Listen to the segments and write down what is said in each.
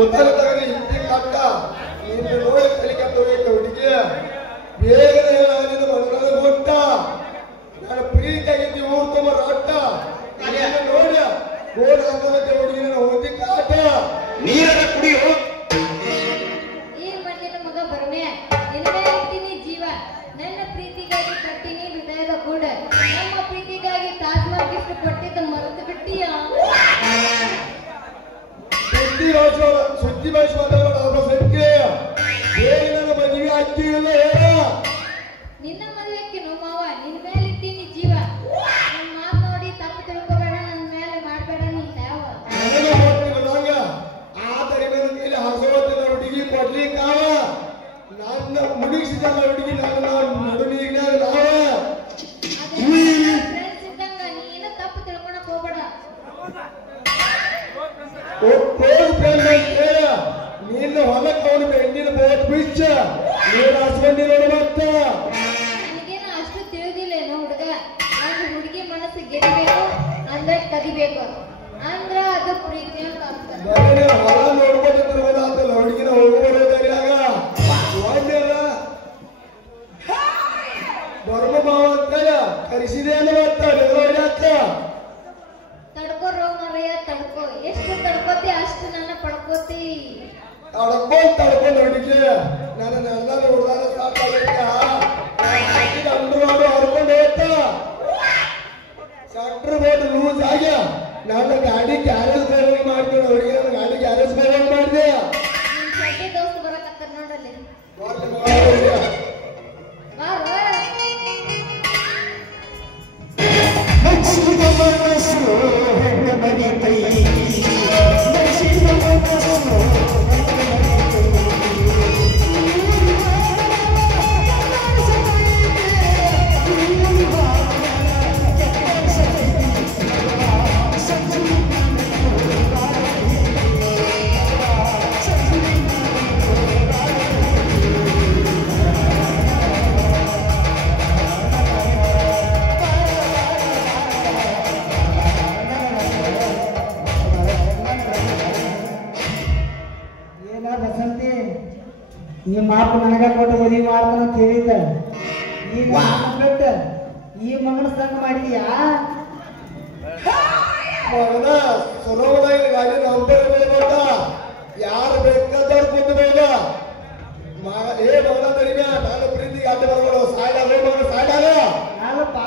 Hotel ತಗಲಿ Hindi ಕಟ್ಟ ನೀನು ನೋಡಿ ಕಲಿಕತ್ತ ಹುಡುಗಿ ಬೇಗನೆ ನಿನ್ನ ಮನಗಳ ಕೊಟ್ಟ ನಾನು ಪ್ರೀತಿಯಾಗಿದ್ದಿ ಊರ್ ತುಂಬ ರೊಟ್ಟ ನೋಡಿ ಗೋಡ ಅಂಗಕ್ಕೆ ಹುಡುಗಿನ ಹೋಗಿ ಕಾಟ ನೀರನ್ನ ಕುಡಿಯೋ ಈ ಮಣ್ಣಿನ ಮಗ ಬರ್ಮೆ ನಿನ್ನೆ ಜೀವ ನನ್ನ ಪ್ರೀತಿಗಾಗಿ ಕಟ್ಟಿನಿ ಹೃದಯದ ಗೂಡ ನಮ್ಮ ಪ್ರೀತಿಗಾಗಿ ತಾಜ್ಮಹಲ್ ಗಿಫ್ಟ್ ಕೊಟ್ಟಿದ್ದ ಮರೆತು ಬಿಟ್ಟಿಯ ಸುದ್ದಿ ಭಾಷೆ ಮಾತಾಡೋಣ ಸಂಖ್ಯೆ ನನ್ನ ಮದುವೆ ಆಗ್ತಿಲ್ಲ ನಿನ್ನ ಮದುವೆಕ್ಕೆ ಮಾವ ನಿನ್ನ ಮೇಲೆ ಇಟ್ಟಿನಿ ಜೀವ ನನ್ನ ಮಾತು ನೋಡಿ ತಪ್ಪು ತಿಳ್ಕೊಬೇಡ ನನ್ನ ಮೇಲೆ ಮಾಡಬೇಡ ನೀ ಯಾವ ಆತರಿ ಮೇಲೆ ಹಸವತ್ತಿನ ಹುಡುಗಿ ಕೊಡ್ಲಿಕ್ಕಾವ ನನ್ನ ಮುಗಿಸಿದ ಹುಡುಗಿ ನನ್ನ ನಡುವಿಗೆ ಫ್ರೆಂಡ್ಸ್ ಇದ್ದಂಗ ನೀನು ತಪ್ಪು ತಿಳ್ಕೊಳಕ್ ಹೋಗ್ಬೇಡ ನಿನ್ನ ಹೊಲಕ್ಕೆ ಅವನು ಬೆಂಡಿನ ಬೋಟ್ ಬಿಚ್ಚ ನೀನು ಹಸ್ಬಂಡಿ ನೋಡಿ ಮತ್ತ ನನಗೇನು ಅಷ್ಟು ತಿಳಿದಿಲ್ಲೇನು ಹುಡುಗ ಒಂದು ಹುಡುಗಿ ಮನಸ್ಸು ಗೆಲ್ಲಬೇಕು ಅಂದ್ರೆ ಕದಿಬೇಕು ಅಂದ್ರ ಅದು ಪ್ರೀತಿ ಅಂತ ಆಗ್ತದೆ ಹೊಲ ನೋಡ್ಕೊಂಡಿದ್ರು ಹೋದಾತಲ್ಲ ಹುಡುಗಿನ ಹೋಗೋದಾರಿಯಾಗ ಒಳ್ಳೆಯಲ್ಲ ಬರ್ಮ ಮಾವ ಅಂತ ಕರೆಸಿದೆ ಅಲ್ಲ ಮತ್ತ ಹೊಡ್ಯಾಕ ತಡ್ಕೋ ರೋಮರಯ್ಯ ತಡ್ಕೋ ಎಷ್ಟು ತಡ್ಕೋತಿ ಅಷ್ಟು ನನ್ನ ಪಡ್ಕೋತಿ ತಡ್ಕೊಂಡು ಹುಡುಗಿ ನನ್ನ ನೆಲದ ಹುಡುಗಾರ ಸಾಕಾಗೈತೆ ಅಂದ್ರು ಹರ್ಕೊಂಡು ಹೋಗ್ತ ಸೆಂಟ್ರ್ ಬೋರ್ಡ್ ಲೂಸ್ ಆಗಿ ನನ್ನ ಗಾಡಿ ಗ್ಯಾರೇಜ್ ಬೇರೆ ಮಾಡ್ತೀನಿ ಹುಡುಗಿ ನನ್ನ ಗಾಡಿ ಗ್ಯಾರೇಜ್ ಬೇರೆ ಮಾಡಿದೆ ನಿನ್ ಚಡ್ಡಿ ದೋಸ್ತ್ ಬರಕತ್ತಾರ ನೋಡಲ್ಲಿ ನಿಮ್ಮ ಅಪ್ಪ ನನಗ ಕೊಟ್ಟು ಮದುವೆ ಮಾಡ್ತಾನ ಅಂತ ಹೇಳಿದ್ದ ಈಗ ಬಿಟ್ಟು ಈ ಮಗನ ಸಂಗ ಮಾಡಿದ್ಯಾ ಮಗನ ಸುಲಭವಾಗಿ ಗಾಡಿ ನಂಬರ್ ಬೇಡ ಯಾರು ಬೇಕಾದವ್ರು ಕುಂದ್ಬೇಡ ಏ ಮಗನ ತರಿಗ ನಾನು ಪ್ರೀತಿಗೆ ಅಡ್ಡ ಬರ್ಬೇಡ ಸಾಯ್ಲಾಗ ಮಗನ ಸಾಯ್ಲಾಗ ಅಲ್ಲಪ್ಪ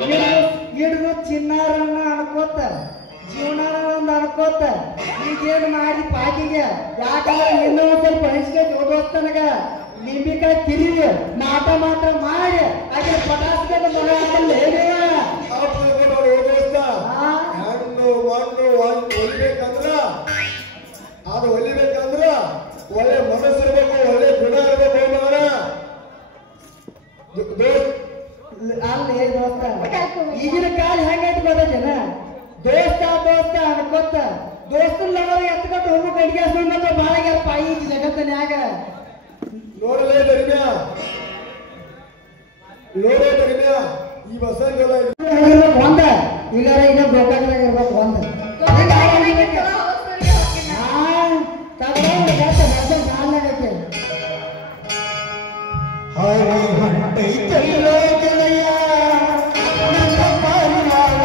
ಮಗನ ಹಿಡಿದು ಚಿನ್ನಾರನ್ನ ಅನ್ಕೋತ ಜೀವನ ಒಂದು ಅನ್ಕೋತ ಈಗೇನು ಮಾಡಿ ಪಾಕಿಗೆ ಯಾಕಂದ್ರೆ ಇನ್ನೂ ಒಂದು ಸ್ವಲ್ಪ ಹಂಚಿಕೆ ಓದೋಸ್ತನಗ ನಿಂಬಿಕಾಯಿ ತಿರಿವಿ ಮಾಟ ಮಾತ್ರ ಮಾಡಿ ಅದ್ರ ಪಟಾಸ್ಕೊಂಡು ಮಗ ಹಾಕಲ್ಲ ಏನೇವ ಹಣ್ಣು ಮಣ್ಣು ಹೊಲಿಬೇಕಂದ್ರ ಅದು ಹೊಲಿಬೇಕಂದ್ರ ಒಳ್ಳೆ ಮನಸ್ಸು ಇರ್ಬೇಕು ಒಳ್ಳೆ ಗುಣ ಇರ್ಬೇಕು ಮಗನ ಅಲ್ಲಿ ದೋಸ್ತ ಈಗಿನ ಕಾಲ ಹೆಂಗೈತಿ ಗೊತ್ತೇನ ದೋಸ್ತ ದೋಸ್ತ ಅನ್ಕೋತ ದೋಸ್ತಲ್ಲವರು ಎತ್ಕೊಂಡು ಹೋಗು ಗಡಿಗೆ ಸುಮ್ಮನೆ ಬಾಳಗ್ಯಾರಪ್ಪ ಈ ಜಗತ್ತಿನ್ಯಾಗ ನೋಡಲೇ ದರಿಮ್ಯಾ ನೋಡೇ ದರಿಮ್ಯಾ ಈ ಬಸಂಗೆಲ್ಲ ಒಂದ ಈಗಾರ ಈಗ ಗೋಕಾಕದಾಗ ಇರ್ಬೇಕು ಒಂದ ಹರಿ ಹೊಂಟೈತಲ್ಲ ಗೆಳೆಯ ನನ್ನ ಪರಿವಾರ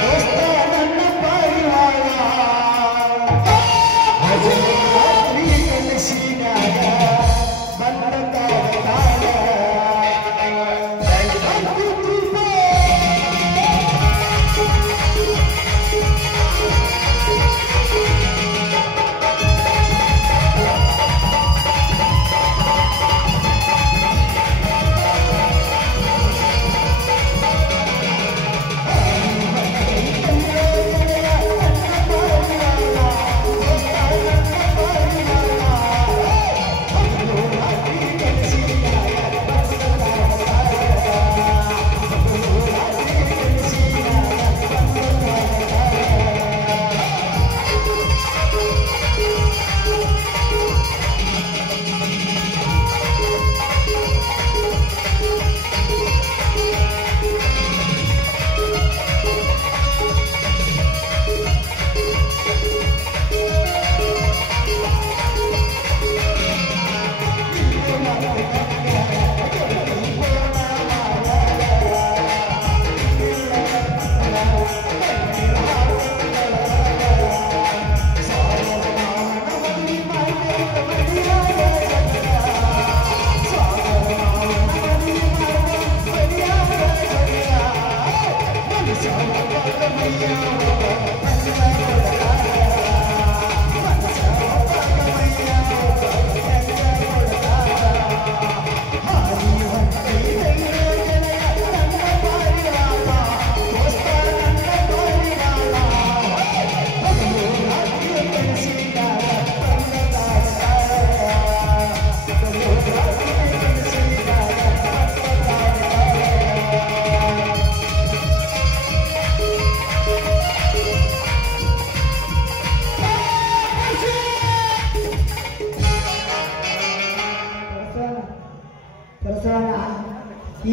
ದೋಸ್ತ ನನ್ನ ಪರಿವಾರ ರಾತ್ರಿ ಕನಸಿನಾಗ ಬಂದ ಕಾಲ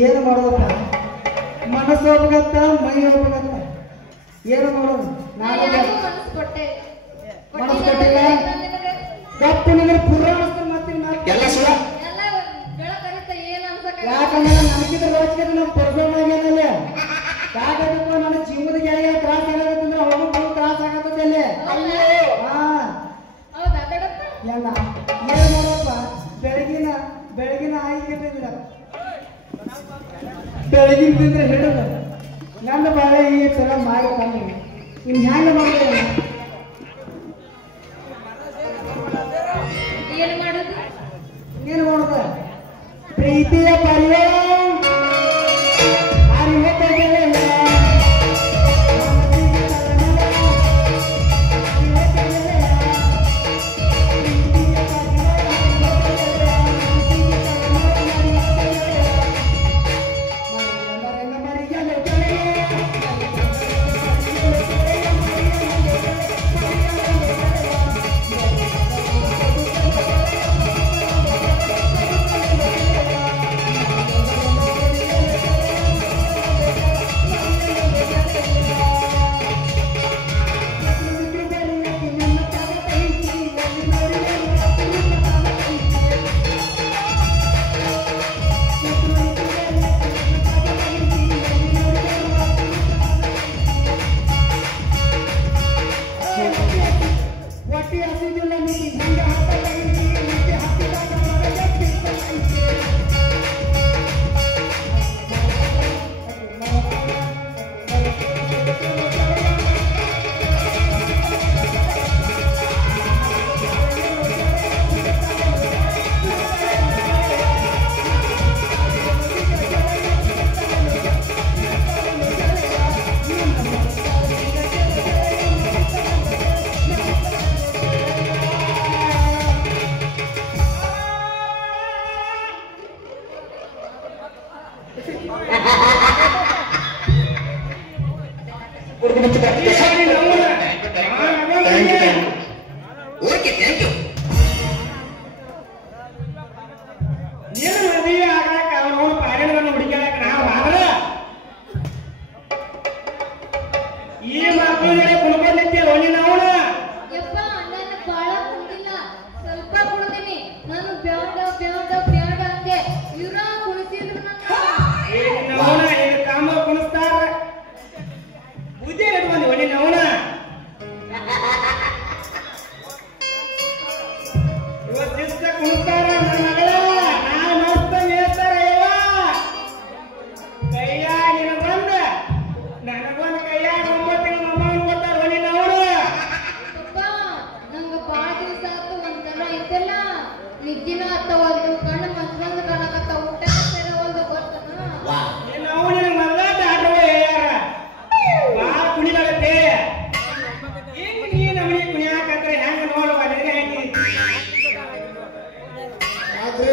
ಏನು ಮಾಡೋದಪ್ಪ? ಮನಸ್ಸು ಹೋಗತ್ತ, ಮೈ ಹೋಗತ್ತ, ಏನು ಮಾಡೋದು? ನಾನು ಮನಸ್ಸು ಕೊಟ್ಟಿಲ್ಲ, ಗಪ್ಪು ನಿಮಗೆ ಪುರಾಣ ಮತ್ತೆ ಯಾಕಂದ್ರೆ ನನಗಿಂತ ರೋಚಿಗೆ ನಮ್ಮ ಪರ್ಸೋನಾಗೇನಲ್ಲ ಯಾಕಂದ್ರೆ ನನ್ನ ಜೀವನದ ಗೆಳೆಯ ತ್ರಾಸ ಆಗತ್ತಂದ್ರೆ ಅವನು ತ್ರಾಸ ಆಗತ್ತಲ್ಲಿ. ಎಲ್ಲ ಏನು ನೋಡಪ್ಪ, ಬೆಳಗಿನ ಆಯ್ಕೆಟ್ಟಿದ್ರ ಬೆಳಗಿನ ತಿಂದ್ರೆ ಹಿಡಿದ ನನ್ನ ಬಾಳೆ ಈ ತರ ಮಾಡಿ ಇನ್ ಹ್ಯಾಂಗ ಮಾಡ್ತೇವೆ? ಏನು ಮಾಡುದ? ಪ್ರೀತಿಯ ಪರ್ಯ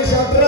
ಶಾಸ್ತ್ರ